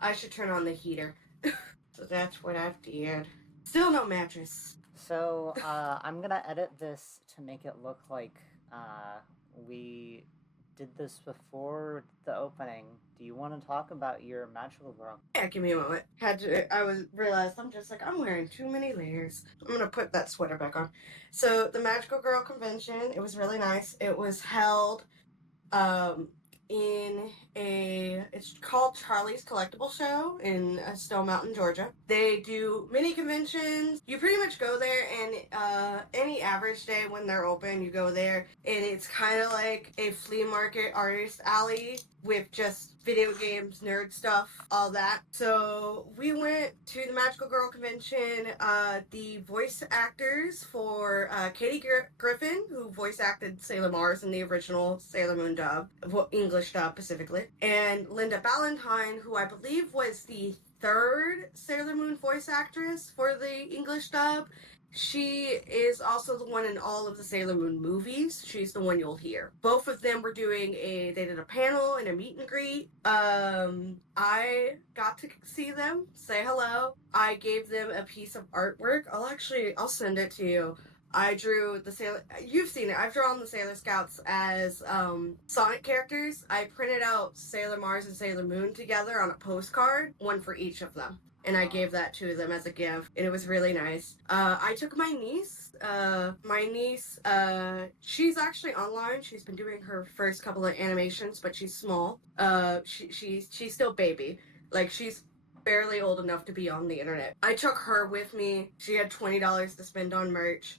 I should turn on the heater. So that's what I've did. Still no mattress. So, I'm gonna edit this to make it look like we did this before the opening. Do you want to talk about your magical girl? Yeah, give me a moment. Realized I'm just like, I'm wearing too many layers. I'm gonna put that sweater back on. So the Magical Girl convention, it was really nice. It was held um it's called Charlie's Collectible Show in Stone Mountain, Georgia. They do mini conventions. You pretty much go there, and any average day when they're open, you go there, and it's kind of like a flea market artist alley with just video games, nerd stuff, all that. So we went to the Magical Girl convention. The voice actors for Katie Griffin, who voice acted Sailor Mars in the original Sailor Moon dub, English dub specifically, and Linda Ballantyne, who I believe was the third Sailor Moon voice actress for the English dub. She is also the one in all of the Sailor Moon movies. She's the one you'll hear. Both of them were they did a panel and a meet and greet. I got to see them, say hello. I gave them a piece of artwork. I'll send it to you. I drew you've seen it. I've drawn the Sailor Scouts as Sonic characters. I printed out Sailor Mars and Sailor Moon together on a postcard, one for each of them. And I gave that to them as a gift, and it was really nice. I took my niece. She's actually online. She's been doing her first couple of animations, but she's small. She's still baby. Like, she's barely old enough to be on the internet. I took her with me. She had $20 to spend on merch.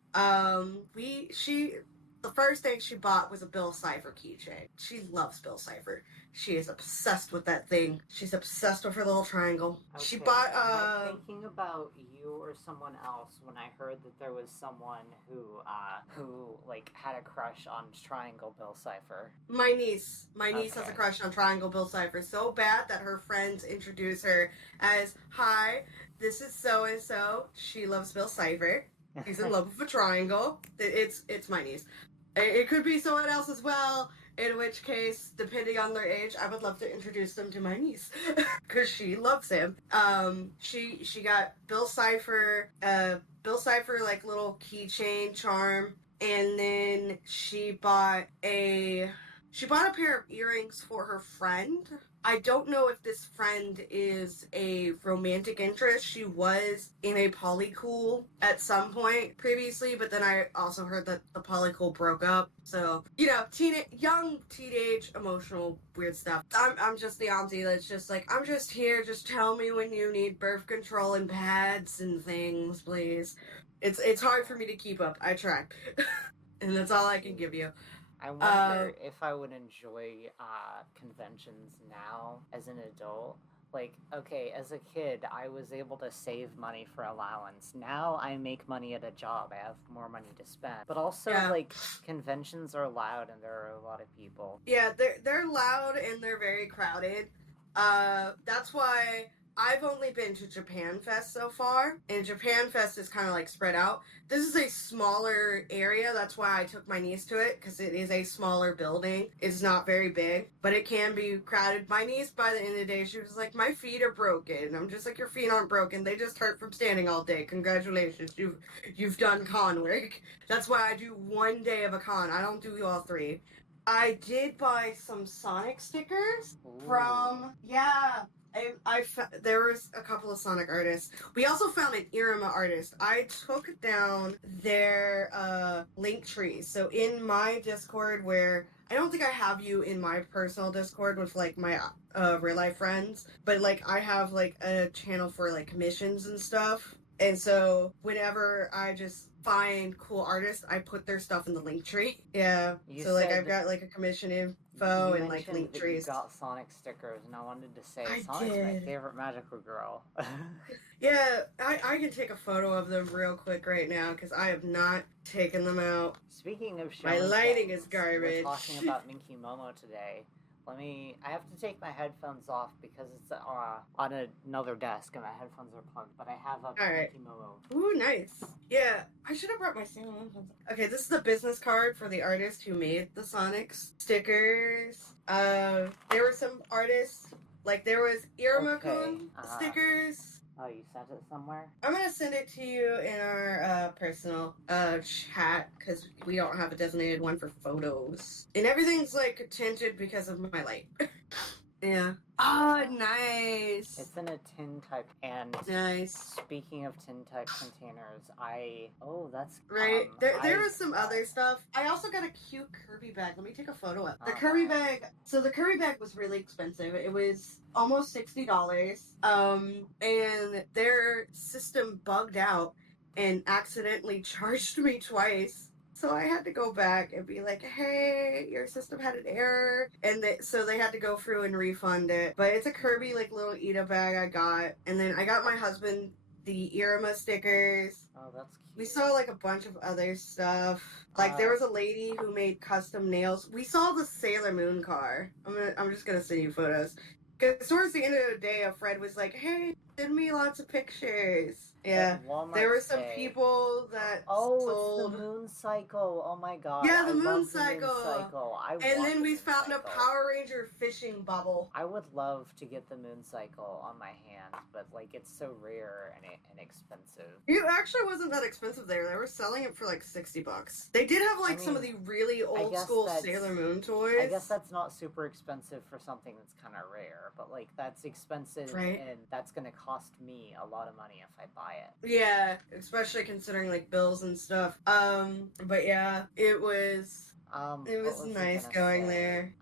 The first thing she bought was a Bill Cipher keychain. She loves Bill Cipher. She is obsessed with that thing. She's obsessed with her little triangle. Okay. She bought, Am I thinking about you or someone else when I heard that there was someone who like had a crush on Triangle Bill Cipher? My niece. My niece has a crush on Triangle Bill Cipher so bad that her friends introduce her as, "Hi, this is so-and-so. She loves Bill Cipher. He's in love with a triangle." It's my niece. It could be someone else as well, in which case, depending on their age, I would love to introduce them to my niece, because she loves him. She got Bill Cipher, like, little keychain charm, and then she bought a pair of earrings for her friend. I don't know if this friend is a romantic interest. She was in a polycool at some point previously, but then I also heard that the polycool broke up. So, young teenage emotional weird stuff. I'm just the auntie that's just like, I'm just here, just tell me when you need birth control and pads and things, please. It's hard for me to keep up. I try. And that's all I can give you. I wonder if I would enjoy conventions now as an adult. Like, okay, as a kid, I was able to save money for allowance. Now I make money at a job. I have more money to spend. But also, like, conventions are loud and there are a lot of people. Yeah, they're loud and they're very crowded. That's why I've only been to Japan Fest so far, and Japan Fest is kind of like spread out. This is a smaller area, that's why I took my niece to it, because it is a smaller building. It's not very big, but it can be crowded. My niece, by the end of the day, she was like, "My feet are broken." I'm just like, "Your feet aren't broken, they just hurt from standing all day. Congratulations, you've done con work." That's why I do one day of a con, I don't do all three. I did buy some Sonic stickers from, there was a couple of Sonic artists. We also found an Iruma artist. I took down their link tree. So in my Discord, where I don't think I have you in my personal Discord with like my real life friends, but like I have like a channel for like commissions and stuff. And so whenever I just find cool artists, I put their stuff in the link tree. Yeah. So like I've got like a commission info and like link trees. You got Sonic stickers, and I wanted to say Sonic's my favorite magical girl. Yeah, I can take a photo of them real quick right now because I have not taken them out. Speaking of showing my lighting is garbage. We're talking about Minky Momo today. I have to take my headphones off because it's on another desk and my headphones are plugged, but I have a Minky Momo. Ooh, nice. Yeah, I should have brought my single headphones. Okay, this is the business card for the artist who made the Sonic stickers. There were some artists Like there was Irma-kun stickers. Oh, you sent it somewhere? I'm gonna send it to you in our personal chat because we don't have a designated one for photos. And everything's like tinted because of my light. Yeah. Oh, nice. It's in a tin type, and nice. Speaking of tin type containers, that's right. There was some other stuff. I also got a cute Kirby bag. Let me take a photo of the Kirby bag. So the Kirby bag was really expensive. It was almost $60. And their system bugged out and accidentally charged me twice. So I had to go back and be like, hey, your system had an error. And so they had to go through and refund it. But it's a Kirby, like, little Ida bag I got. And then I got my husband the Irma stickers. Oh, that's cute. We saw, like, a bunch of other stuff. Like, there was a lady who made custom nails. We saw the Sailor Moon car. I'm just gonna send you photos. Because towards the end of the day, a friend was like, hey, send me lots of pictures. Yeah, there were some people that sold... it's the moon cycle. Oh my god. Yeah, the moon cycle. And then we found a Power Ranger fishing bubble. I would love to get the moon cycle on my hand, but like it's so rare and expensive. It actually wasn't that expensive there. They were selling it for like $60. They did have like some of the really old school Sailor Moon toys. I guess that's not super expensive for something that's kind of rare, but like that's expensive, right? And that's going to cost me a lot of money if I buy it. Yeah, especially considering like bills and stuff. But yeah, it was nice going there.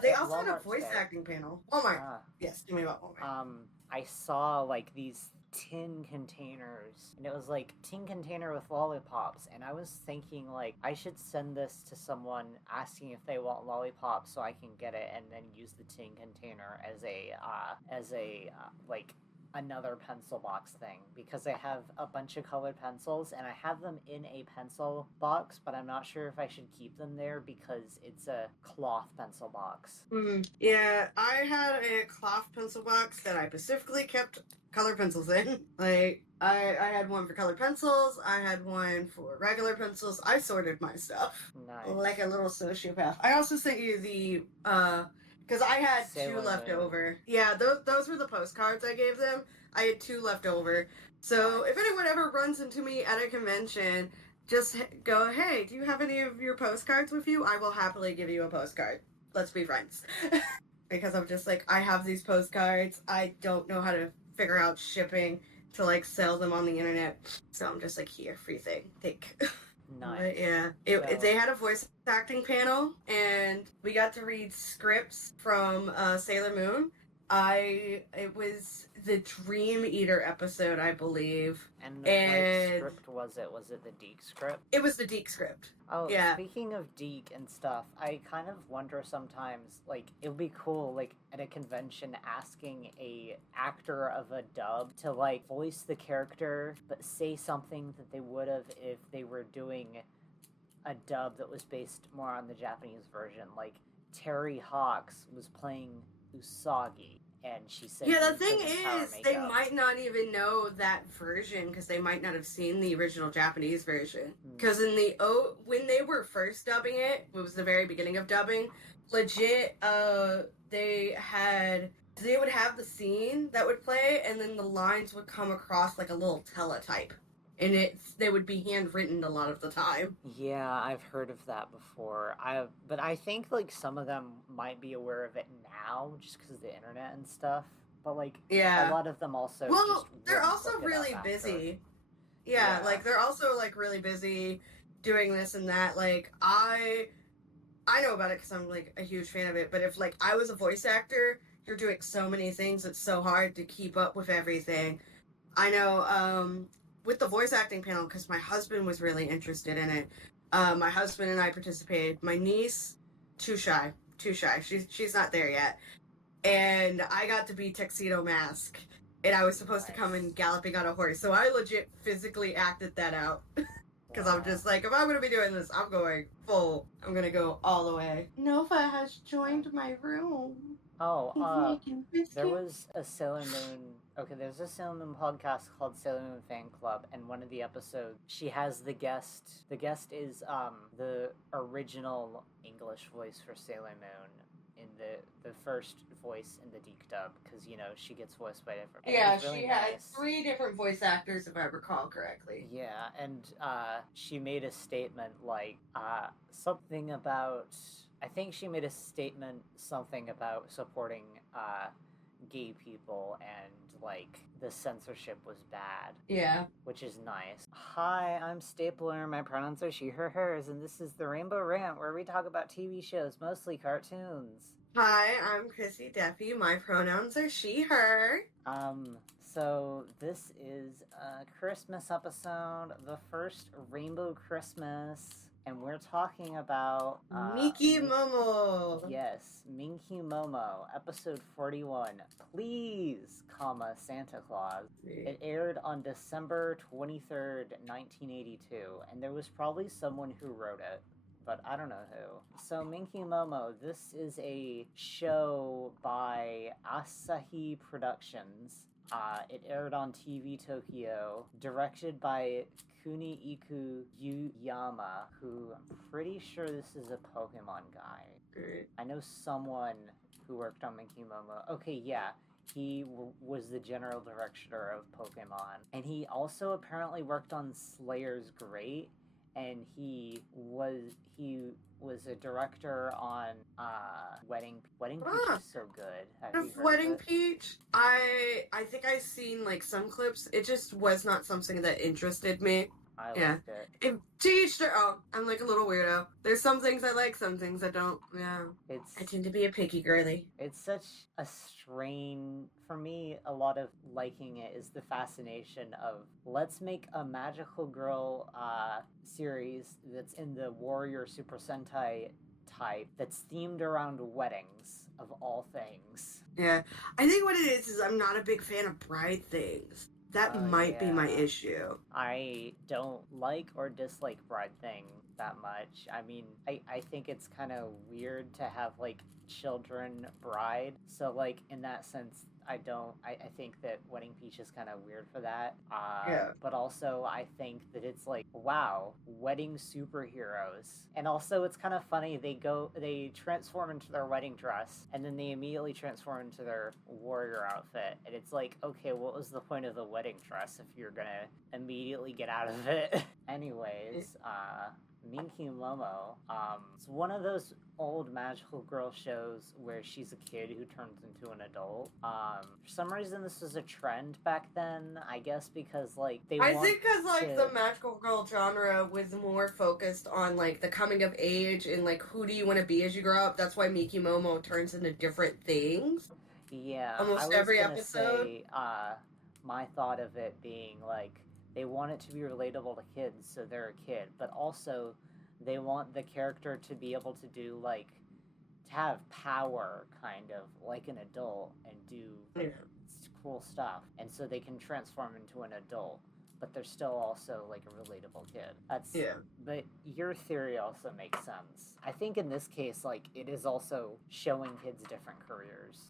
They also had a voice acting panel. Walmart. Yes, tell me about Walmart. I saw like these tin containers, and it was like tin container with lollipops, and I was thinking like I should send this to someone asking if they want lollipops so I can get it and then use the tin container as a like another pencil box thing, because I have a bunch of colored pencils and I have them in a pencil box, but I'm not sure if I should keep them there because it's a cloth pencil box. Yeah, I had a cloth pencil box that I specifically kept colored pencils in. Like, I had one for colored pencils, I had one for regular pencils. I sorted my stuff. Nice. Like a little sociopath. I also sent you the, because I had two left over. Yeah, those were the postcards I gave them. I had two left over. So if anyone ever runs into me at a convention, just go, hey, do you have any of your postcards with you? I will happily give you a postcard. Let's be friends. Because I'm just like, I have these postcards. I don't know how to figure out shipping to like sell them on the internet. So I'm just like, here, free thing. Take. Nice. But yeah, they had a voice acting panel, and we got to read scripts from Sailor Moon. It was the Dream Eater episode, I believe. And what script was it? Was it the Deke script? It was the Deke script. Oh, yeah. Speaking of Deke and stuff, I kind of wonder sometimes, like, it would be cool, like, at a convention asking a actor of a dub to, like, voice the character, but say something that they would have if they were doing a dub that was based more on the Japanese version. Like, Terry Hawks was playing Usagi, and she said... Yeah, the thing is, they might not even know that version, because they might not have seen the original Japanese version. Because when they were first dubbing it was the very beginning of dubbing, legit, they would have the scene that would play, and then the lines would come across like a little teletype. And they would be handwritten a lot of the time. Yeah, I've heard of that before. But I think like some of them might be aware of it now, just because of the internet and stuff. But like, a lot of them also. Well, they're also really busy. Yeah, like they're also like really busy doing this and that. Like I know about it because I'm like a huge fan of it. But if like I was a voice actor, you're doing so many things. It's so hard to keep up with everything. I know. With the voice acting panel, because my husband was really interested in it. My husband and I participated. My niece, too shy. She's not there yet. And I got to be Tuxedo Mask. And I was supposed to come in galloping on a horse. So I legit physically acted that out. Because I'm just like, if I'm going to be doing this, I'm going full. I'm going to go all the way. Nova has joined my room. Oh, there was a Sailor Moon... Okay, there's a Sailor Moon podcast called Sailor Moon Fan Club, and one of the episodes, she has the guest. The guest is the original English voice for Sailor Moon in the first voice in the Deke dub, because she gets voiced by different. And it Yeah, was really she had nice. 3 different voice actors, if I recall correctly. Yeah, and she made a statement like something about. I think she made a statement something about supporting gay people and like the censorship was bad. Yeah. Which is nice. Hi, I'm Stapler. My pronouns are she, her, hers, and this is the Rainbow Rant, where we talk about TV shows, mostly cartoons. Hi, I'm Chrissy Duffy. My pronouns are she, her. So this is a Christmas episode, the first Rainbow Christmas, and we're talking about Minky Momo. Yes, Minky Momo, episode 41. Please, Santa Claus. It aired on December 23rd, 1982, and there was probably someone who wrote it, but I don't know who. So Minky Momo, this is a show by Asahi Productions. It aired on TV Tokyo, directed by Kuniiku Yuyama, who I'm pretty sure this is a Pokemon guy. I know someone who worked on Minky Momo. Okay, yeah. He was the general director of Pokemon. And he also apparently worked on Slayer's Great, and he was a director on Wedding Peach is so good. Have you heard Wedding of it? Peach, I think I've seen like some clips. It just was not something that interested me. I liked it. To each their own. I'm like a little weirdo. There's some things I like, some things I don't. Yeah. I tend to be a picky girly. It's such a strain. For me, a lot of liking it is the fascination of let's make a magical girl series that's in the Warrior Super Sentai type that's themed around weddings, of all things. Yeah. I think what it is I'm not a big fan of bride things. That might be my issue. I don't like or dislike bride thing that much. I mean, I think it's kind of weird to have like children bride. So like in that sense, I think that Wedding Peach is kind of weird for that. But also I think that it's like, wow, wedding superheroes. And also it's kind of funny, they transform into their wedding dress and then they immediately transform into their warrior outfit. And it's like, okay, what was the point of the wedding dress if you're gonna immediately get out of it? Anyways, Minky Momo, it's one of those old magical girl shows where she's a kid who turns into an adult. For some reason this was a trend back then, I guess because like the magical girl genre was more focused on like the coming of age and like who do you want to be as you grow up. That's why Minky Momo turns into different things. Yeah. Almost every episode. Say, my thought of it being like they want it to be relatable to kids, so they're a kid, but also they want the character to be able to do like to have power kind of like an adult and do cool stuff, and so they can transform into an adult, but they're still also like a relatable kid. But your theory also makes sense. I think in this case, like it is also showing kids different careers.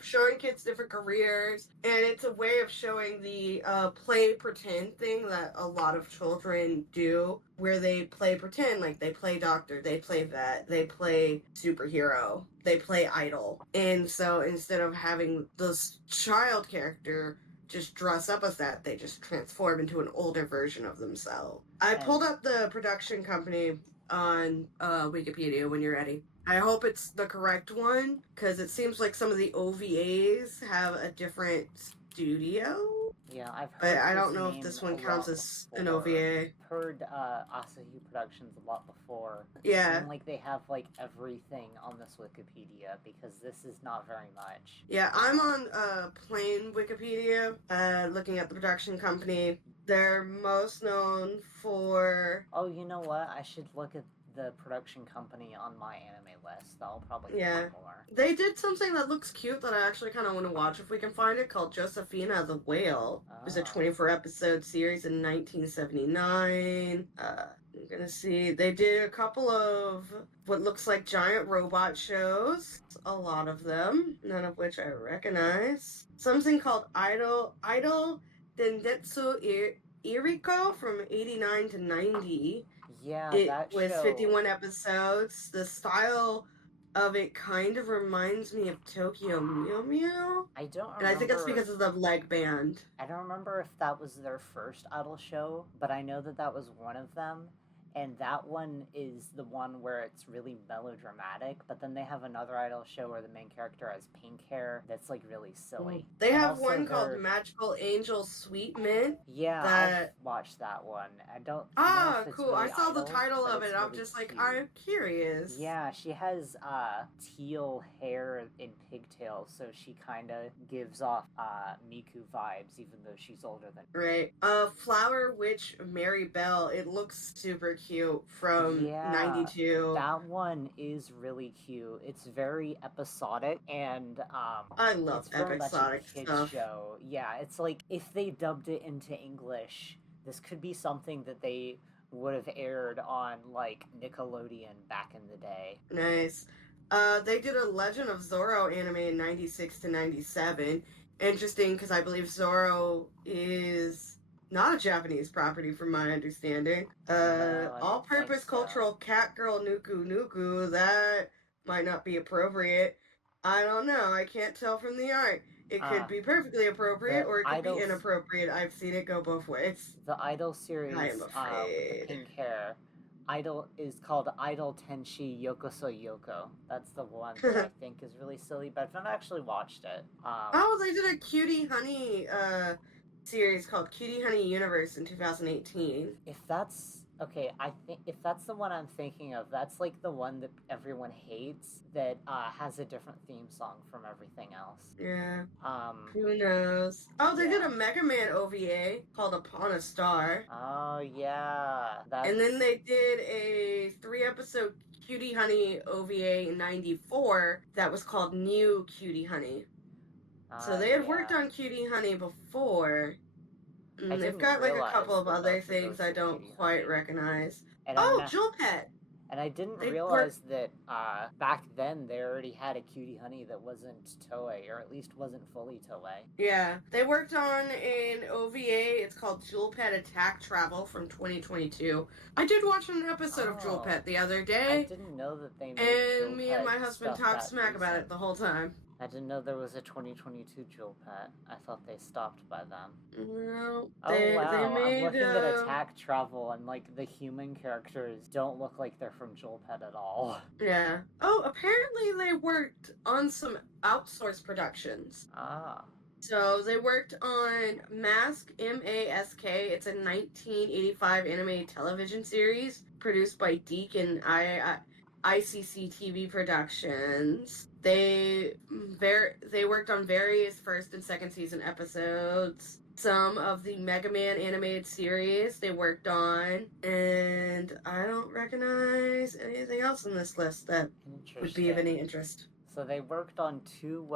Showing kids different careers, and it's a way of showing the play pretend thing that a lot of children do, where they play pretend, like they play doctor, they play vet, they play superhero, they play idol, and so instead of having this child character just dress up as that, they just transform into an older version of themselves. I pulled up the production company on Wikipedia when you're ready. I hope it's the correct one, because it seems like some of the OVAs have a different studio. Yeah, I've heard. But I don't know if this one counts as an OVA. Heard Asahi Productions a lot before. Yeah. And like they have like everything on this Wikipedia because this is not very much. Yeah, I'm on plain Wikipedia, looking at the production company. They're most known for... Oh, you know what? I should look at the production company on my anime list. That'll probably get more. They did something that looks cute that I actually kind of want to watch if we can find it, called Josephina the Whale. It was a 24-episode series in 1979. I'm gonna see. They did a couple of what looks like giant robot shows. A lot of them, none of which I recognize. Something called Idol Dendetsu Iriko from 89 to 90. Yeah, it was 51 episodes. The style of it kind of reminds me of Tokyo Mew Mew. I don't And I think it's remember. because of the leg band. I don't remember if that was their first idol show, but I know that that was one of them. And that one is the one where it's really melodramatic, but then they have another idol show where the main character has pink hair that's like really silly. They And have also one called their Magical Angel Sweet Mint yeah, I've that watched that one. I don't know if it's cool. I really saw the idol, title but of it. it's I'm really just like, cute. I'm curious. Yeah, she has teal hair and pigtails, so she kind of gives off Miku vibes, even though she's older than. Right. Flower Witch Mary Bell. It looks super cute from Yeah, 92. that one is really cute. It's very episodic and I love it's very much a episodic kids stuff. show. Yeah, it's like if they dubbed it into English, this could be something that they would have aired on like Nickelodeon back in the day. Nice. They did a Legend of Zorro anime in 96 to 97. Interesting because I believe Zorro is not a Japanese property from my understanding. No, I don't think All-purpose so. cultural cat girl Nuku Nuku, that might not be appropriate. I don't know. I can't tell from the art. It could Ah, be perfectly appropriate the or it could be idol inappropriate. I've seen it go both ways. the idol I am series with the afraid. pink hair. Idol is called Idol Tenshi Yokoso Yoko. That's the one that I think is really silly, but I've not actually watched it. Oh, they did a Cutie Honey series called Cutie Honey Universe in 2018. If that's okay, I think if that's the one I'm thinking of, that's like the one that everyone hates that has a different theme song from everything else. Yeah. Um, Who knows? Oh, they did yeah. a Mega Man OVA called Upon a Star. Oh yeah, that's. And then they did a 3-episode Cutie Honey OVA in 94 that was called New Cutie Honey. So they had worked Yeah. on Cutie Honey before. I They've didn't got like a realize couple of that other that's what things those I were don't Cutie quite Honey. recognize. And Oh, Jewel Pet! And I didn't They realize that back then they already had a Cutie Honey that wasn't Toei, or at least wasn't fully Toei. Yeah, they worked on an OVA. It's called Jewel Pet Attack Travel from 2022. I did watch an episode of Jewel Pet the other I day, didn't know that they made and Jewel me and Pet my husband stuff talked that smack about recent. it the whole time. I didn't know there was a 2022 Jewel Pet. I thought they stopped by then. No, Oh they wow, I'm made looking at Attack Travel and like the human characters don't look like they're from Jewel Pet at all. yeah. Oh, apparently they worked on some outsourced productions. Ah. So they worked on Mask, M-A-S-K. It's a 1985 animated television series produced by Deke and ICC TV Productions. They worked on various first and second season episodes. Some of the Mega Man animated series they worked on, and I don't recognize anything else in this list that would be of any interest. So they worked on two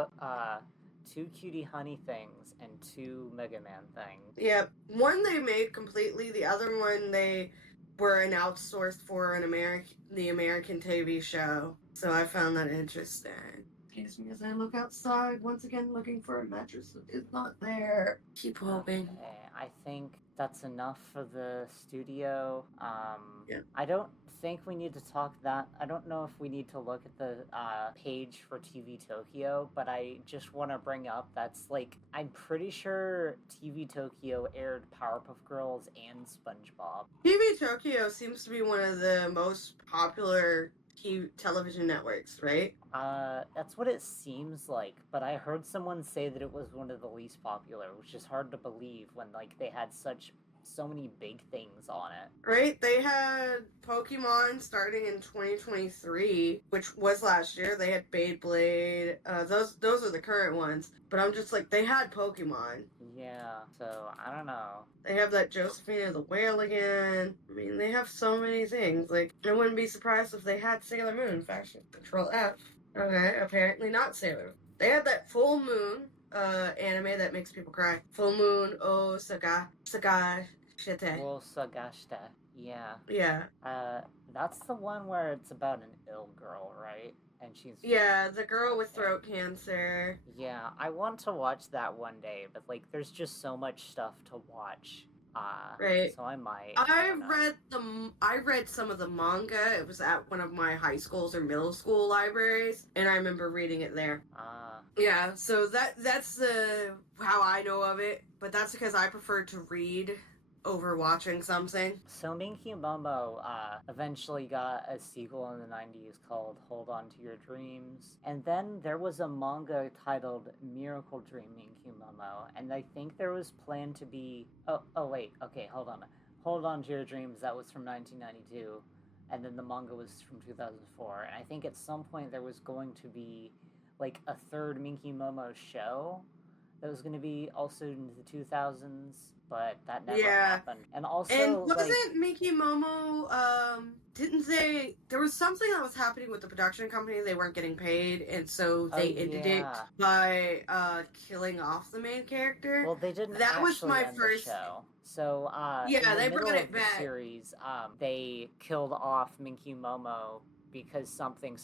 Cutie Honey things and 2 Mega Man things. Yep. One they made completely. The other one they were an outsourced for the American TV show. So I found that interesting. Excuse me as I look outside once again looking for a mattress that is not there. Keep hoping. Okay, I think that's enough for the studio. Yeah. I don't think we need to talk that. I don't know if we need to look at the page for TV Tokyo, but I just want to bring up that's like I'm pretty sure TV Tokyo aired Powerpuff Girls and SpongeBob. TV Tokyo seems to be one of the most popular television networks, right? That's what it seems like, but I heard someone say that it was one of the least popular, which is hard to believe when like they had so many big things on it. Right? They had Pokemon starting in 2023, which was last year. They had Beyblade. Those are the current ones. But I'm just like, they had Pokemon. Yeah, so I don't know. They have that Josephine the Whale again. I mean, they have so many things. Like, I wouldn't be surprised if they had Sailor Moon. Fashion Control F. Okay, apparently not Sailor Moon. They had that Full Moon anime that makes people cry. Full Moon O Saga Shite. Well, Sagashita, yeah. Yeah. That's the one where it's about an ill girl, right? And she's... Yeah, the girl with throat cancer. Yeah, I want to watch that one day, but, like, there's just so much stuff to watch Right. So I might. I I don't know. I read some of the manga. It was at one of my high schools or middle school libraries, and I remember reading it there. Yeah, so that's the how I know of it, but that's because I prefer to read over watching something. So Minky Momo eventually got a sequel in the 90s called Hold On to Your Dreams. And then there was a manga titled Miracle Dream Minky Momo. And I think there was planned to be... Oh wait, okay, hold on. Hold On to Your Dreams, that was from 1992. And then the manga was from 2004. And I think at some point there was going to be like a third Minky Momo show that was going to be also in the 2000s, but that never happened. And also, and wasn't Minky Momo, didn't they, there was something that was happening with the production company, they weren't getting paid, and so they ended it by killing off the main character. Well, they didn't that actually was my end first the show. So, yeah, in the they middle brought of it the back. series, they killed off Minky Momo because something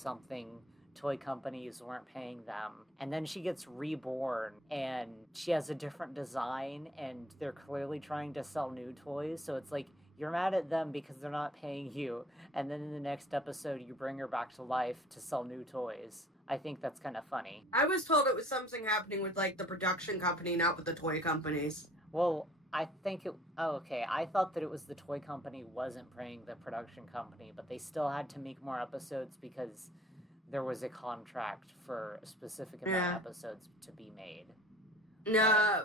toy companies weren't paying them. And then she gets reborn and she has a different design and they're clearly trying to sell new toys. So it's like, you're mad at them because they're not paying you. And then in the next episode, you bring her back to life to sell new toys. I think that's kind of funny. I was told it was something happening with like the production company, not with the toy companies. Well, I think it... Oh, okay. I thought that it was the toy company wasn't paying the production company, but they still had to make more episodes because there was a contract for a specific amount of episodes to be made. No,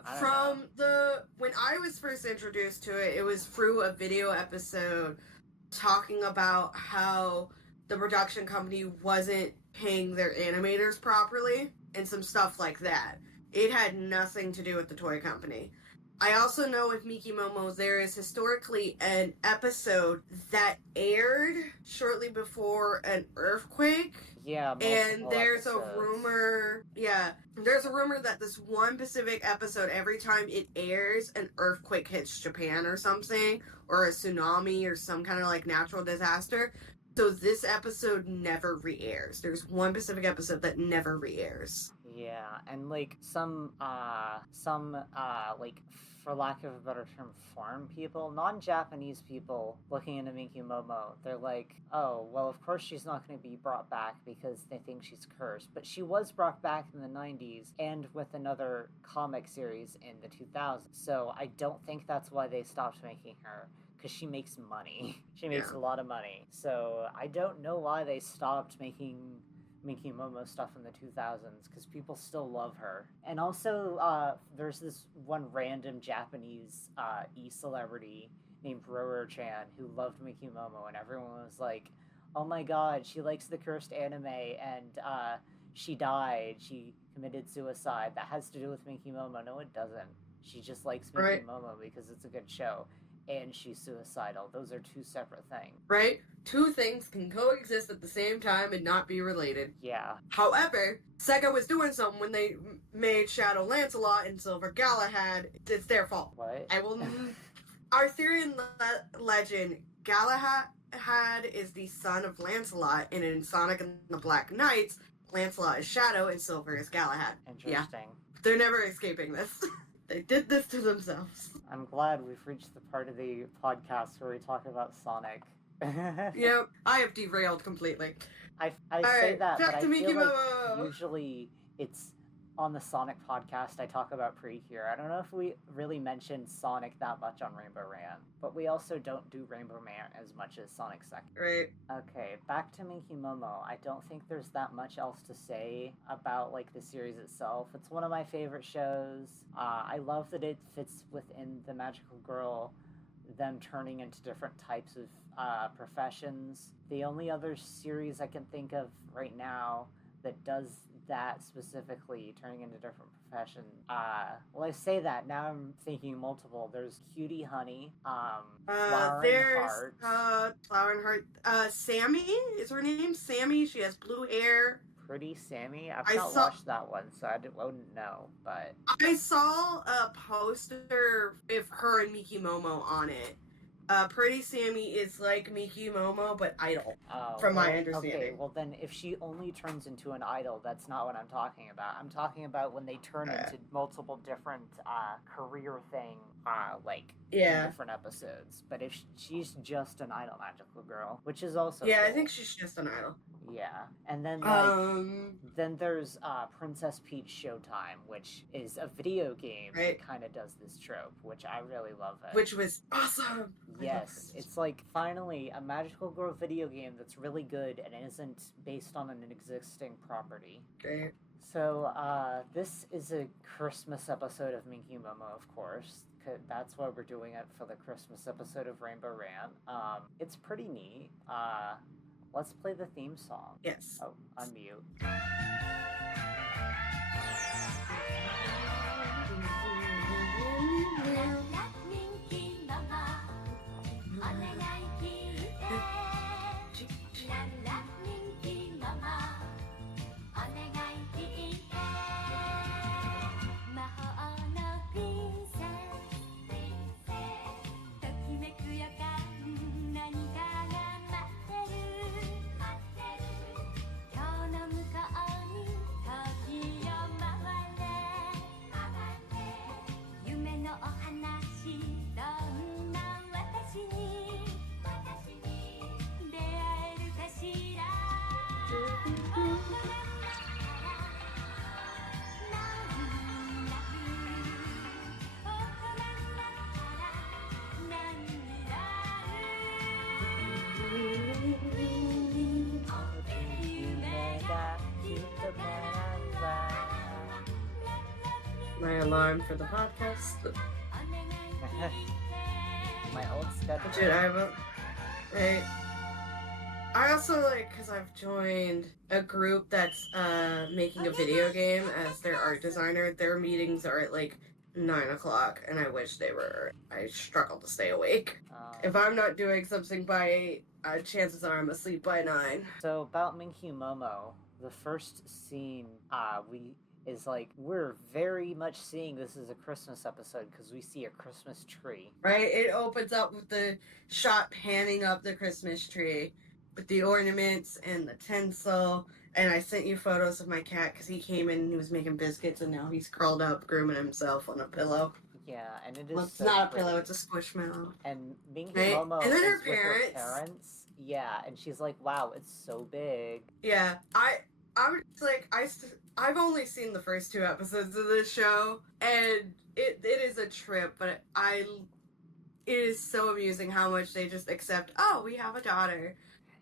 when I was first introduced to it, it was through a video episode talking about how the production company wasn't paying their animators properly and some stuff like that. It had nothing to do with the toy company. I also know with Minky Momo, there is historically an episode that aired shortly before an earthquake. Yeah, and there's episodes. a rumor. Yeah, there's a rumor that this one specific episode, every time it airs, an earthquake hits Japan or something, or a tsunami or some kind of like natural disaster. So this episode never re-airs. There's one specific episode that never re-airs. Yeah, and like some like, for lack of a better term, foreign people, non-Japanese people looking into Minky Momo, they're like, oh, well, of course she's not going to be brought back because they think she's cursed. But she was brought back in the 90s and with another comic series in the 2000s. So I don't think that's why they stopped making her. Because she makes money. She makes a lot of money. So I don't know why they stopped making Minky Momo stuff in the 2000s, because people still love her. And also, there's this one random Japanese e-celebrity named Roro-chan who loved Minky Momo, and everyone was like, oh my god, she likes the cursed anime, and she died, she committed suicide. That has to do with Minky Momo. No, it doesn't. She just likes Minky Momo because it's a good show. And she's suicidal. Those are two separate things. Right? Two things can coexist at the same time and not be related. Yeah. However, Sega was doing something when they made Shadow Lancelot and Silver Galahad. It's their fault. What? Arthurian legend, Galahad is the son of Lancelot, and in Sonic and the Black Knights, Lancelot is Shadow and Silver is Galahad. Interesting. Yeah. They're never escaping this. They did this to themselves. I'm glad we've reached the part of the podcast where we talk about Sonic. Yep, I have derailed completely. I say that, back but to I Minky feel like Momo. usually it's on the Sonic podcast I talk about Prettier. I don't know if we really mentioned Sonic that much on Rainbow Rant, but we also don't do Rainbow Rant as much as Sonic Second. Right. Okay, back to Minky Momo. I don't think there's that much else to say about like the series itself. It's one of my favorite shows. I love that it fits within the magical girl, them turning into different types of professions. The only other series I can think of right now that does that specifically, turning into different professions. Well, I say that, now I'm thinking multiple. There's Cutie Honey, Flower and Heart. Flower and Heart. Sammy is her name. Sammy. She has blue hair. Pretty Sammy? I've not watched that one, so I wouldn't know, but... I saw a poster with her and Minky Momo on it. Pretty Sammy is like Miki Momo, but idol, Oh, from my well, understanding. okay, well then if she only turns into an idol, that's not what I'm talking about. I'm talking about when they turn into multiple different career thing, like, in Yeah. different episodes. But if she's just an idol magical girl, which is also Yeah, cool. I think she's just an idol. Yeah, and then like then there's Princess Peach Showtime, which is a video game Right. that kind of does this trope, which I really love it. Which was awesome. Yes, it's like finally a magical girl video game that's really good and isn't based on an existing property. Great. So this is a Christmas episode of Minky Momo, of course. That's why we're doing it for the Christmas episode of Rainbow Rant. It's pretty neat. Let's play the theme song. Yes. Oh, unmute. My alarm for the podcast. My old schedule. Dude, I also like, because I've joined a group that's making a video game as their art designer. Their meetings are at like 9 o'clock, and I wish they were. I struggle to stay awake. If I'm not doing something by 8, chances are I'm asleep by 9. So about Minky Momo, the first scene is like, we're very much seeing this as a Christmas episode because we see a Christmas tree. Right? It opens up with the shot panning up the Christmas tree with the ornaments and the tinsel. And I sent you photos of my cat because he came in and he was making biscuits, and now he's curled up grooming himself on a pillow. Yeah, and it is. Well, it's not a pillow; it's a squishmallow. And Minky Momo and then is with her parents. Yeah, and she's like, "Wow, it's so big." Yeah, I was like, I've only seen the first 2 episodes of this show, and it is a trip, but it is so amusing how much they just accept. Oh, we have a daughter.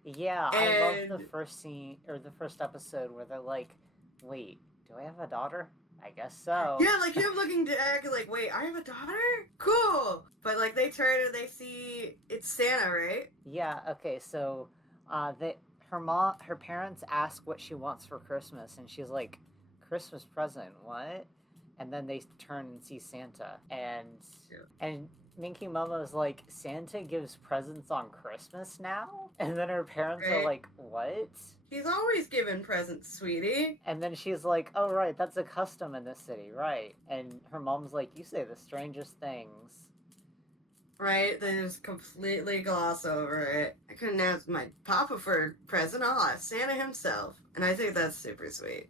Yeah, I love the first scene or the first episode where they're like, "Wait, do I have a daughter? I guess so." Yeah, like him looking back, like, "Wait, I have a daughter? Cool!" But like they turn and they see it's Santa, right? Yeah. Okay. So, her parents ask what she wants for Christmas, and she's like, "Christmas present? What?" And then they turn and see Santa, and Minky Momo's like, "Santa gives presents on Christmas now?" And then her parents are like, "What?" He's always given presents, sweetie. And then she's like, "Oh, right, that's a custom in this city, right?" And her mom's like, "You say the strangest things." Right? They just completely gloss over it. I couldn't ask my papa for a present. I'll ask Santa himself. And I think that's super sweet.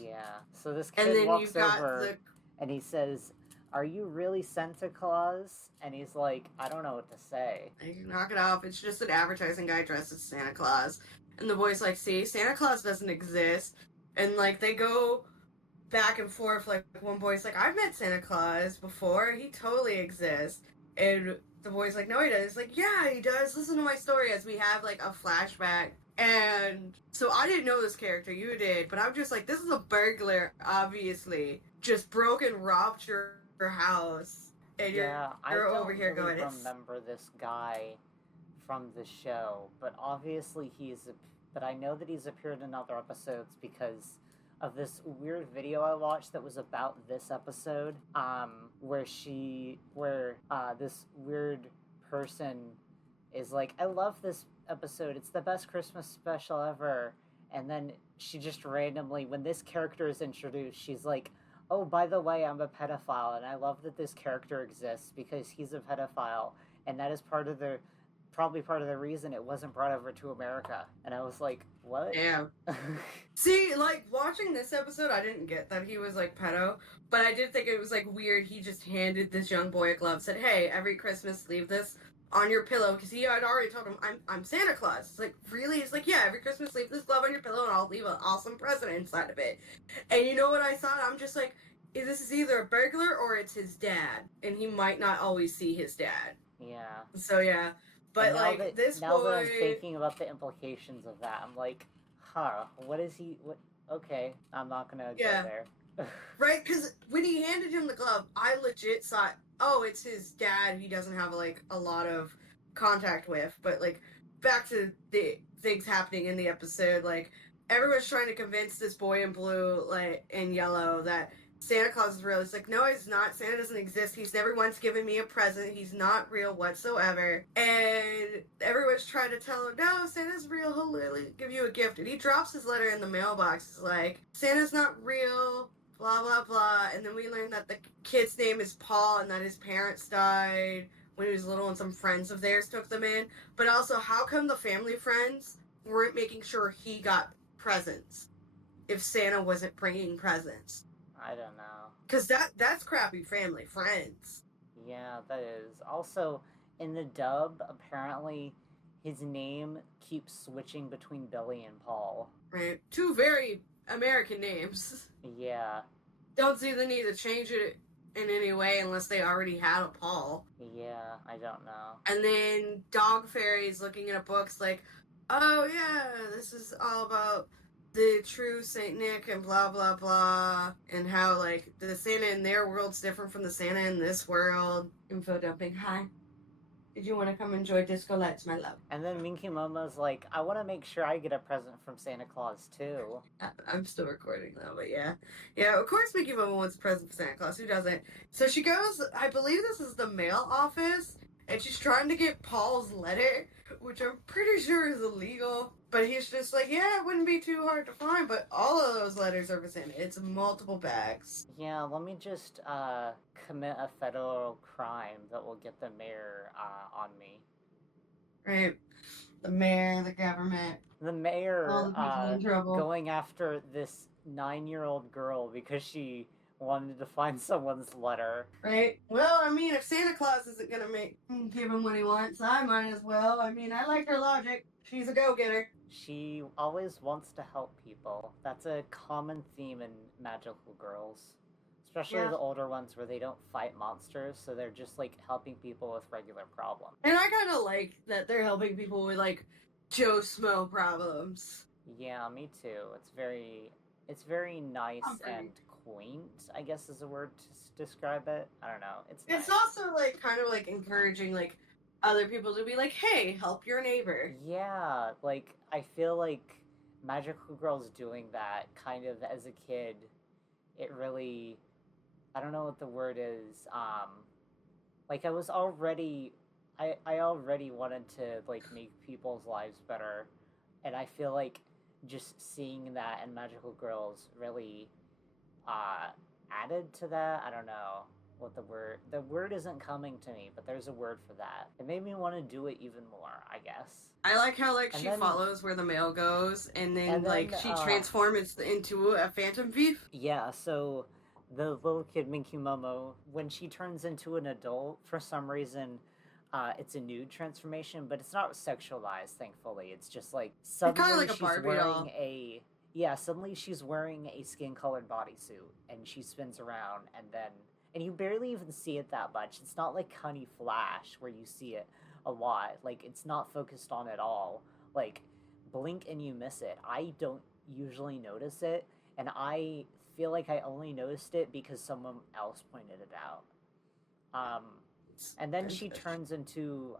Yeah. So this kid walks over and he says, "Are you really Santa Claus?" And he's like, "I don't know what to say." Knock it off. It's just an advertising guy dressed as Santa Claus. And the boy's like, "See, Santa Claus doesn't exist." And like they go back and forth. Like one boy's like, "I've met Santa Claus before. He totally exists." And the boy's like, "No, he does." He's like, "Yeah, he does. Listen to my story," as we have like a flashback. And so I didn't know this character, you did, but I'm just like, this is a burglar, obviously. Just broke and robbed your house. And you're over here going, I don't remember this guy from the show, but obviously but I know that he's appeared in other episodes because of this weird video I watched that was about this episode, where this weird person is like, "I love this episode, it's the best Christmas special ever," and then she just randomly, when this character is introduced, she's like, "Oh, by the way, I'm a pedophile, and I love that this character exists because he's a pedophile, and that is probably part of the reason it wasn't brought over to America. And I was like, what? Yeah. See, like, watching this episode, I didn't get that he was, like, pedo, but I did think it was, like, weird. He just handed this young boy a glove, said, hey, every Christmas, leave this on your pillow, because he had already told him, I'm Santa Claus. It's like, really? He's like, yeah, every Christmas, leave this glove on your pillow, and I'll leave an awesome present inside of it. And you know what I thought? I'm just like, this is either a burglar or it's his dad, and he might not always see his dad. Yeah. So, yeah. But, like, this now boy... that I'm thinking about the implications of that, I'm like, huh, what is he... What? Okay, I'm not gonna go there. Right, because when he handed him the glove, I legit thought, oh, it's his dad he doesn't have, like, a lot of contact with. But, like, back to the things happening in the episode, like, everyone's trying to convince this boy in blue, like, and yellow that Santa Claus is real. It's like, no, he's not. Santa doesn't exist. He's never once given me a present. He's not real whatsoever. And everyone's trying to tell him, no, Santa's real. He'll literally give you a gift. And he drops his letter in the mailbox. It's like, Santa's not real, blah, blah, blah. And then we learn that the kid's name is Paul and that his parents died when he was little and some friends of theirs took them in. But also, how come the family friends weren't making sure he got presents if Santa wasn't bringing presents? I don't know. Because that's crappy family friends. Yeah, that is. Also, in the dub, apparently, his name keeps switching between Billy and Paul. Right. Two very American names. Yeah. Don't see the need to change it in any way unless they already had a Paul. Yeah, I don't know. And then Dog Fairy's looking at a book's like, oh yeah, this is all about the true Saint Nick and blah blah blah, and how like the Santa in their world's different from the Santa in this world. Info dumping. Hi. Did you want to come enjoy Disco Lights, my love? And then Minky Momo's like, I want to make sure I get a present from Santa Claus too. I'm still recording though, but yeah. Yeah, of course Minky Momo wants a present for Santa Claus. Who doesn't? So she goes, I believe this is the mail office, and she's trying to get Paul's letter, which I'm pretty sure is illegal. But he's just like, yeah, it wouldn't be too hard to find, but all of those letters are for Santa. It's multiple bags. Yeah, let me just commit a federal crime that will get the mayor on me. Right. The mayor, the government. The mayor all the people in trouble. Going after this 9-year-old girl because she wanted to find someone's letter. Right. Well, I mean, if Santa Claus isn't going to give him what he wants, I might as well. I mean, I like her logic. She's a go-getter. She always wants to help people. That's a common theme in magical girls. Especially the older ones where they don't fight monsters, so they're just, like, helping people with regular problems. And I kind of like that they're helping people with, like, Joe Smo problems. Yeah, me too. It's very nice and quaint, I guess is a word to describe it. I don't know. It's nice. Also, like, kind of, like, encouraging, like, other people to be like, hey, help your neighbor. Yeah, like, I feel like Magical Girls doing that kind of as a kid, it really, I don't know what the word is, like, I already wanted to, like, make people's lives better, and I feel like just seeing that in Magical Girls really, added to that. I don't know what the word isn't coming to me, but there's a word for that. It made me want to do it even more, I guess. I like how, like, she follows where the mail goes, and then like, she transforms into a phantom thief. Yeah, so the little kid, Minky Momo, when she turns into an adult, for some reason, it's a nude transformation, but it's not sexualized, thankfully. It's just, like, suddenly she's wearing suddenly she's wearing a skin-colored bodysuit, and she spins around, and you barely even see it that much. It's not like Honey Flash, where you see it a lot. Like, it's not focused on at all. Like, blink and you miss it. I don't usually notice it, and I feel like I only noticed it because someone else pointed it out. And then she turns into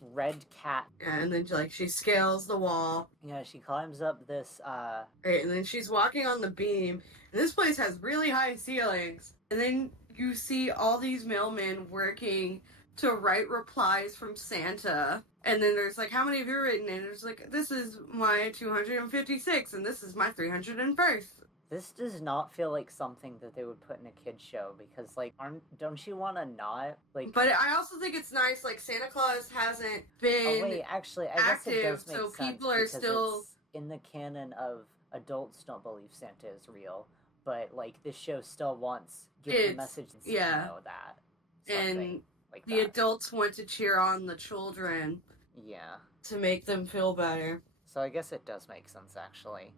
Red Cat. And then, like, she scales the wall. Yeah, she climbs up this, Right, and then she's walking on the beam, and this place has really high ceilings. And then you see all these mailmen working to write replies from Santa. And then there's like, how many have you written? And it's like, this is my 256, and this is my 301st. This does not feel like something that they would put in a kid's show because, like, don't you want to not like? But I also think it's nice, like Santa Claus hasn't Oh been wait, actually, I guess it active, does make so sense people are because still. it's in the canon of adults don't believe Santa is real, but like this show still wants give the It's message to yeah, know that something and like the that. adults want to cheer on the children Yeah. to make them feel better. So I guess it does make sense actually.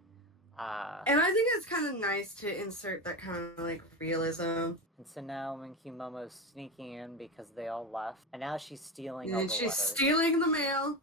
And I think it's kind of nice to insert that kind of like realism. And so now Minky Momo's sneaking in because they all left, and now she's stealing all And the she's letters. stealing the mail,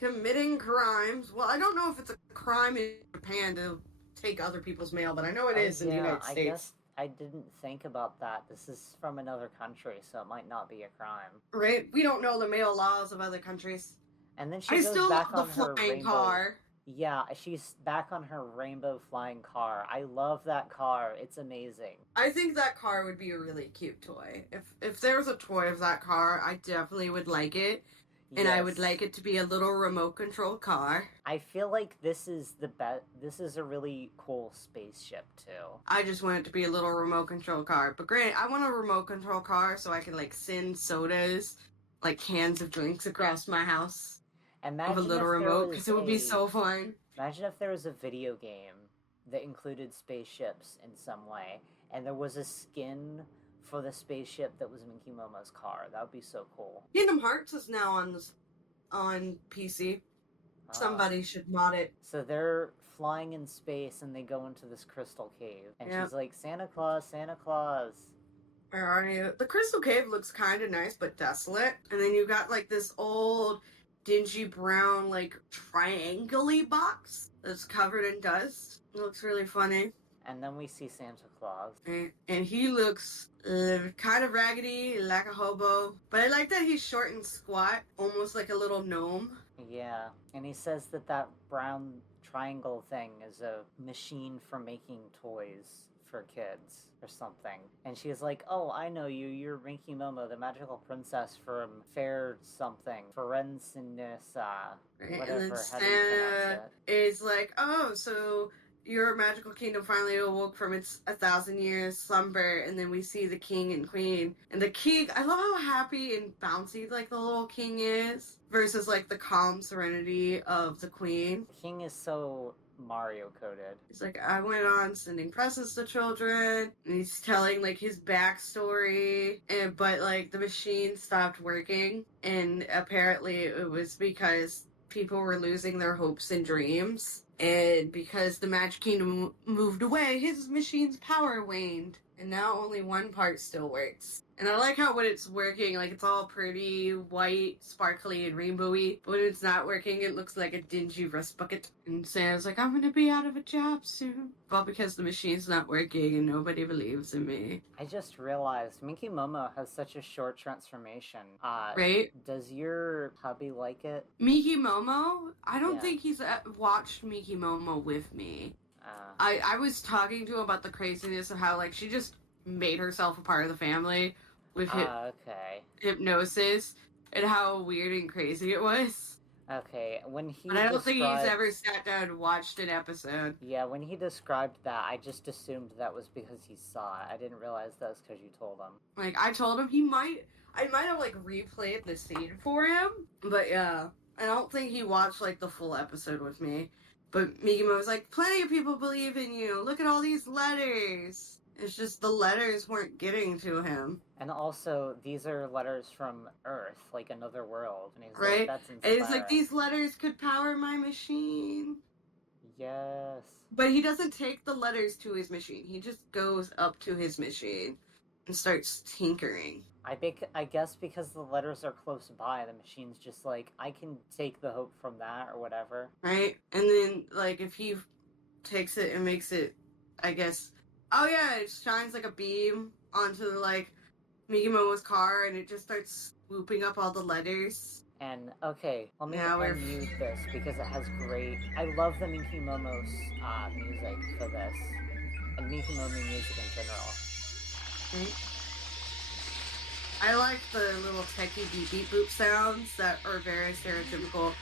committing crimes. Well, I don't know if it's a crime in Japan to take other people's mail, but I know it is in the United States. I guess I didn't think about that. This is from another country, so it might not be a crime. Right? We don't know the mail laws of other countries. And then she I goes still back love on the her flying rainbow car. Yeah, she's back on her rainbow flying car. I love that car. It's amazing. I think that car would be a really cute toy. If there was a toy of that car, I definitely would like it. And I would like it to be a little remote control car. I feel like this is the best. This is a really cool spaceship too. I just want it to be a little remote control car. But great, I want a remote control car so I can like send sodas, like cans of drinks across my house. Imagine of a little remote because it would be so fun. Imagine if there was a video game that included spaceships in some way, and there was a skin for the spaceship that was Minky Momo's car. That would be so cool. Kingdom Hearts is now on PC. Somebody should mod it. So they're flying in space and they go into this crystal cave, and she's like, Santa Claus, Santa Claus. Where are you? The crystal cave looks kind of nice but desolate, and then you got like this old dingy brown like triangle-y box that's covered in dust. It looks really funny. And then we see Santa Claus. And he looks kind of raggedy, like a hobo. But I like that he's short and squat, almost like a little gnome. Yeah, and he says that brown triangle thing is a machine for making toys for kids or something. And she's like, oh, I know you. You're Minky Momo, the magical princess from Fair something. Ferencinessa. Right? Whatever, and then how do you pronounce Santa it? is like, oh, so your magical kingdom finally awoke from its 1,000 years slumber, and then we see the king and queen. And the king, I love how happy and bouncy like the little king is, versus like the calm serenity of the queen. The king is so Mario coded. He's like, I went on sending presents to children, and he's telling like his backstory, but like the machine stopped working, and apparently it was because people were losing their hopes and dreams. And because the Magic Kingdom moved away, his machine's power waned. And now only one part still works. And I like how when it's working, like it's all pretty white, sparkly, and rainbowy. But when it's not working, it looks like a dingy rust bucket. And Santa's like, I'm gonna be out of a job soon. Well, because the machine's not working and nobody believes in me. I just realized Minky Momo has such a short transformation. Right? Does your hubby like it? Minky Momo? I don't think he's watched Minky Momo with me. I was talking to him about the craziness of how, like, she just made herself a part of the family with hypnosis and how weird and crazy it was. Okay, when he But I don't think he's ever sat down and watched an episode. Yeah, when he described that, I just assumed that was because he saw it. I didn't realize that was because you told him. Like, I told him I might have, like, replayed the scene for him, but yeah. I don't think he watched, like, the full episode with me. But Migimo was like, plenty of people believe in you. Look at all these letters. It's just the letters weren't getting to him. And also, these are letters from Earth, like another world. And he's right? Like, that's inspiring. And he's like, these letters could power my machine. Yes. But he doesn't take the letters to his machine. He just goes up to his machine and starts tinkering. I guess because the letters are close by, the machine's just like, I can take the hope from that or whatever. Right? And then, like, if he takes it and makes it, I guess, oh yeah, it shines like a beam onto, like, Minky Momo's car, and it just starts swooping up all the letters. And, okay, let me unmute this, because it has great... I love the Minky Momo's music for this. And Minky Momo music in general. Right? I like the little techie beep beep boop sounds that are very stereotypical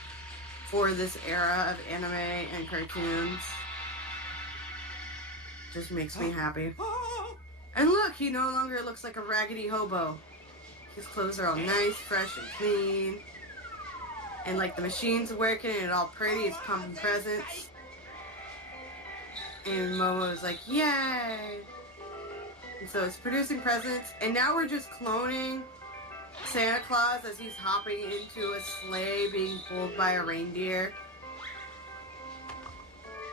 for this era of anime and cartoons. just makes me happy. And look, he no longer looks like a raggedy hobo. His clothes are all nice, fresh, and clean. And like the machine's working and all pretty, it's pumping presents. And Momo's like, yay! And so it's producing presents, and now we're just cloning Santa Claus as he's hopping into a sleigh being pulled by a reindeer.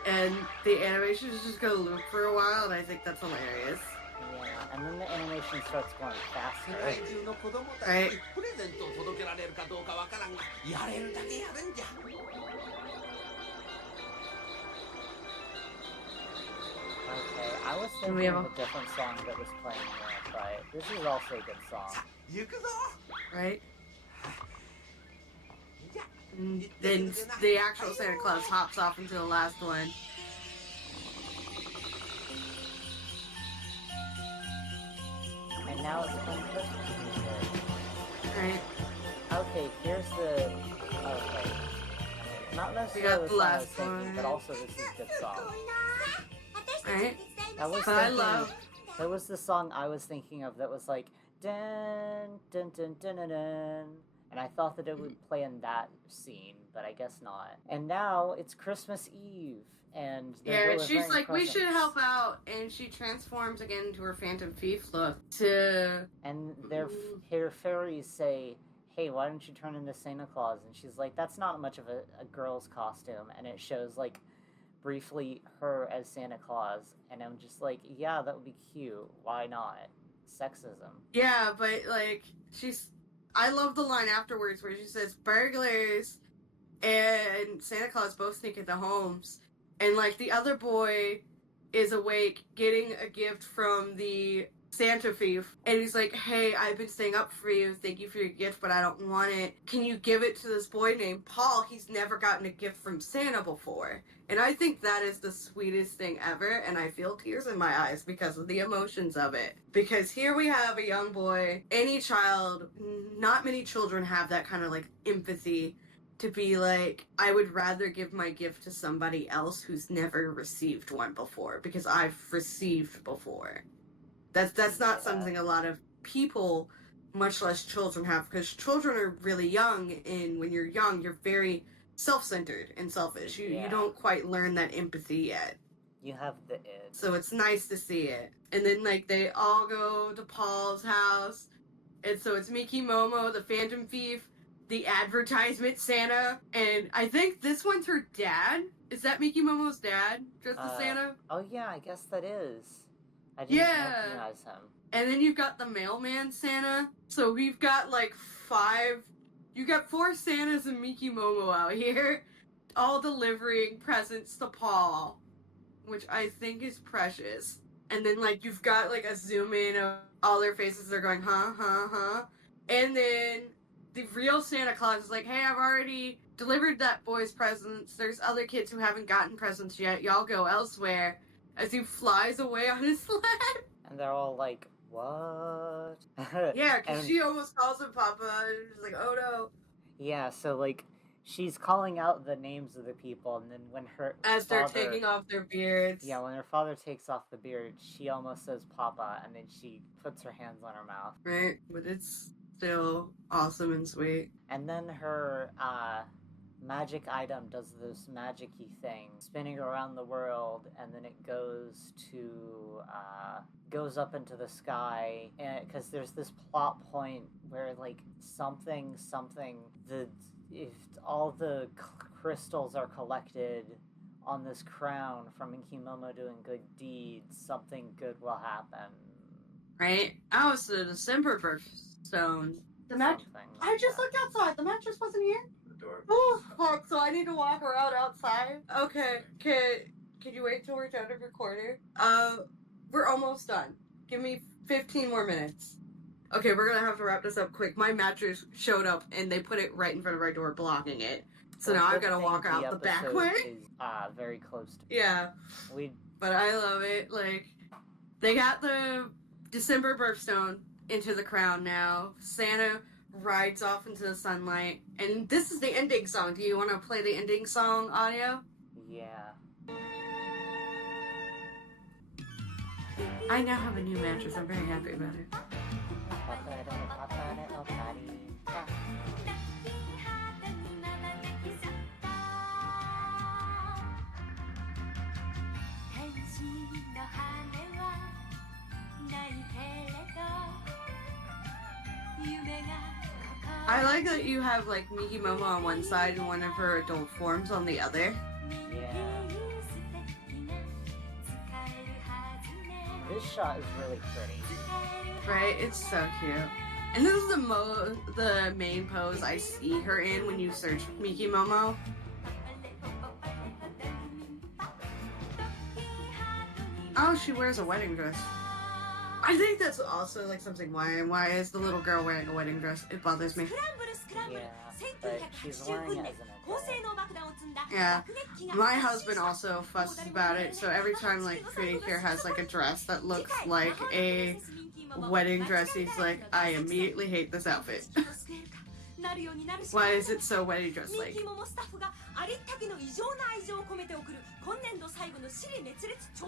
And the animation is just gonna loop for a while, and I think that's hilarious. Yeah, and then the animation starts going faster. Right? Okay, I was thinking of a different song that was playing there, but this is also a good song. Right? And then the actual Santa Claus hops off into the last one. And now it's playing Christmas music. Right? Okay, here's the... Okay. Not necessarily the song I was thinking, but also this is a good song. Right? That was the song I was thinking of that was like dun dun dun dun dun dun, and I thought that it would play in that scene, but I guess not. And now it's Christmas Eve, and she's like, we should help out, and she transforms again into her Phantom Thief look to. And her fairies say, hey, why don't you turn into Santa Claus? And she's like, that's not much of a girl's costume, and it shows like briefly her as Santa Claus, and I'm just like, yeah, that would be cute. Why not? Sexism. Yeah, but like I love the line afterwards where she says burglars and Santa Claus both sneak into homes, and like the other boy is awake getting a gift from the Santa thief, and he's like, hey, I've been staying up for you, thank you for your gift, but I don't want it. Can you give it to this boy named Paul? He's never gotten a gift from Santa before. And I think that is the sweetest thing ever, and I feel tears in my eyes because of the emotions of it. Because here we have a young boy, any child, not many children have that kind of like empathy to be like, I would rather give my gift to somebody else who's never received one before, because I've received before. That's not something a lot of people, much less children, have, because children are really young, and when you're young, you're very self-centered and selfish. You don't quite learn that empathy yet. You have the id. So it's nice to see it. And then, like, they all go to Paul's house, and so it's Minky, Momo, the Phantom Thief, the advertisement Santa, and I think this one's her dad. Is that Minky Momo's dad dressed as Santa? Oh yeah, I guess that is. I didn't recognize him. And then you've got the mailman Santa. So we've got like you got 4 Santas and Minky Momo out here, all delivering presents to Paul, which I think is precious. And then like you've got like a zoom in of all their faces. They're going, huh, huh, huh. And then the real Santa Claus is like, hey, I've already delivered that boy's presents. There's other kids who haven't gotten presents yet. Y'all go elsewhere. As he flies away on his sled. And they're all like, what? Yeah, because she almost calls him Papa, and she's like, oh no. Yeah, so like, she's calling out the names of the people, and then when as they're taking off their beards. Yeah, when her father takes off the beard, she almost says Papa, and then she puts her hands on her mouth. Right, but it's still awesome and sweet. And then her, magic item does this magic-y thing, spinning around the world, and then it goes up into the sky, and because there's this plot point where like if all the crystals are collected on this crown from Minky Momo doing good deeds, something good will happen. Right? Oh, it's the December birthstone. The mattress. I just looked outside. The mattress wasn't here. Oh, fuck, so I need to walk around outside? Okay, can you wait till we're done recording? We're almost done. Give me 15 more minutes. Okay, we're gonna have to wrap this up quick. My mattress showed up, and they put it right in front of our door, blocking it. So now I've gotta walk out the back way. Is, very close to yeah. But I love it. Like, they got the December birthstone into the crown now. Santa rides off into the sunlight, and this is the ending song. Do you want to play the ending song audio? Yeah. I now have a new mattress. I'm very happy about it. I like that you have like Minky Momo on one side and one of her adult forms on the other. Yeah. This shot is really pretty. Right? It's so cute. And this is the main pose I see her in when you search Minky Momo. Oh, she wears a wedding dress. I think that's also like something why is the little girl wearing a wedding dress? It bothers me. Yeah, but she's wearing it as an adult. Yeah. My husband also fusses about it, so every time like Pretty Cure has like a dress that looks like a wedding dress, he's like, I immediately hate this outfit. Why is it so wedding dress like?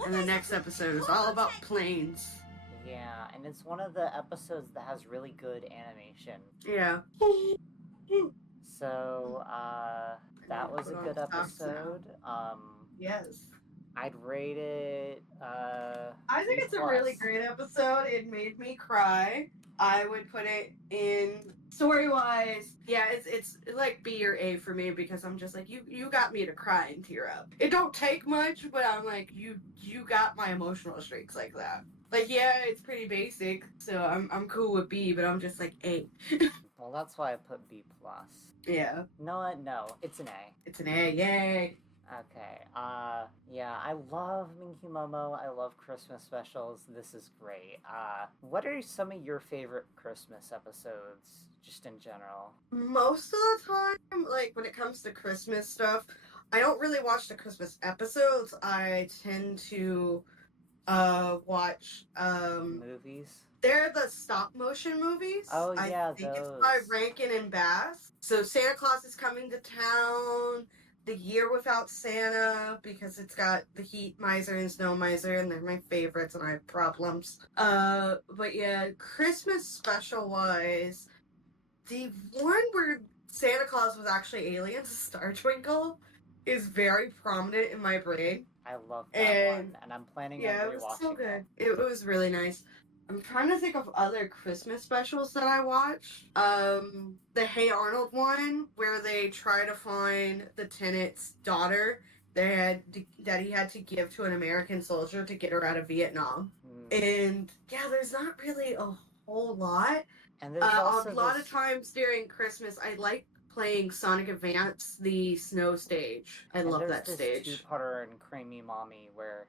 And the next episode is all about planes. Yeah, and it's one of the episodes that has really good animation. Yeah. So, that was a good episode. Yes. I'd rate it, I think it's a really great episode. It made me cry. I would put it in story-wise. Yeah, it's like B or A for me because I'm just like you got me to cry and tear up. It don't take much, but I'm like you got my emotional streaks like that. Like yeah, it's pretty basic, so I'm cool with B, but I'm just like A. Well, that's why I put B+. Yeah. No, it's an A. It's an A, yay. Okay, yeah, I love Minky Momo, I love Christmas specials, this is great. What are some of your favorite Christmas episodes, just in general? Most of the time, like, when it comes to Christmas stuff, I don't really watch the Christmas episodes, I tend to, watch, movies? They're the stop-motion movies. Oh, yeah, I think those. it's by Rankin and Bass. So Santa Claus is Coming to Town, The Year Without Santa, because it's got the Heat Miser and Snow Miser, and they're my favorites, and I have problems. But yeah, Christmas special-wise, the one where Santa Claus was actually aliens, Star Twinkle, is very prominent in my brain. I love that one, and I'm planning on rewatching it was so good. it. It was really nice. I'm trying to think of other Christmas specials that I watch. The Hey Arnold one, where they try to find the tenant's daughter that he had to give to an American soldier to get her out of Vietnam. And yeah, there's not really a whole lot. And there's also a lot of times during Christmas, I like playing Sonic Advance, the snow stage. I love that stage. There's this two-parter in Creamy Mommy where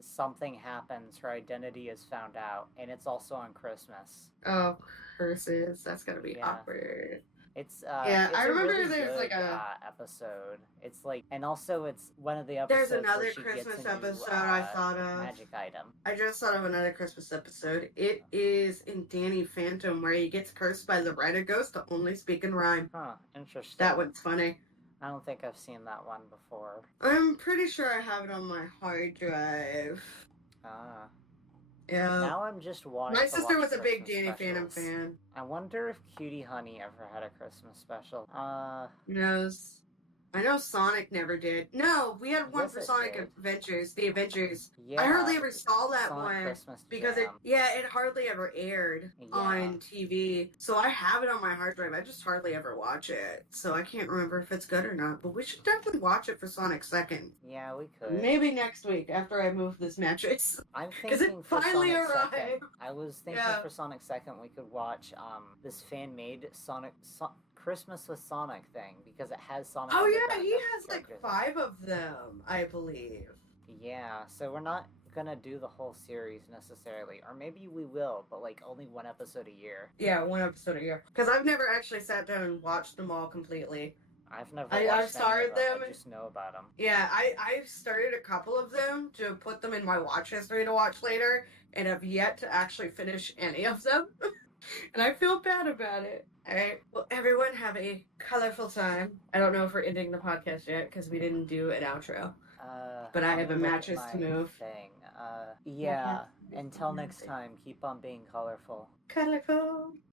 something happens, her identity is found out, and it's also on Christmas. Oh, curses. That's gonna be awkward. It's I remember really there's good, like a episode. It's like, and also it's one of the episodes. There's another where she Christmas gets a new, episode I thought of. Magic item. I just thought of another Christmas episode. It is in Danny Phantom where he gets cursed by the writer ghost to only speak in rhyme. Huh, interesting. That one's funny. I don't think I've seen that one before. I'm pretty sure I have it on my hard drive. Ah. Yeah. Now I'm just wanting My to sister watch was a big Christmas Danny Phantom specials. fan. I wonder if Cutie Honey ever had a Christmas special. Who knows? I know Sonic never did. No, we had one Yes, for it Sonic did. Adventures, the Adventures. Yeah, I hardly ever saw that Sonic one Christmas because Jam. it hardly ever aired on TV. So I have it on my hard drive. I just hardly ever watch it. So I can't remember if it's good or not. But we should definitely watch it for Sonic Second. Yeah, we could. Maybe next week after I move this mattress. I'm Because it thinking for finally Sonic arrived. Second. I was thinking Yeah. for Sonic Second we could watch this fan-made Christmas with Sonic thing because it has Sonic. Oh and the yeah, he Background has like characters. 5 of them, I believe. Yeah, so we're not gonna do the whole series necessarily, or maybe we will, but like only one episode a year. Yeah, 1 episode a year. Because I've never actually sat down and watched them all completely. I've never. I've watched any started of them. I just know about them. Yeah, I've started a couple of them to put them in my watch history to watch later, and have yet to actually finish any of them. And I feel bad about it. All right. Well, everyone have a colorful time. I don't know if we're ending the podcast yet because we didn't do an outro. But I Let have me a look at mattress to my move. thing. My Yeah. cat is Until next massive. time, keep on being colorful. Colorful.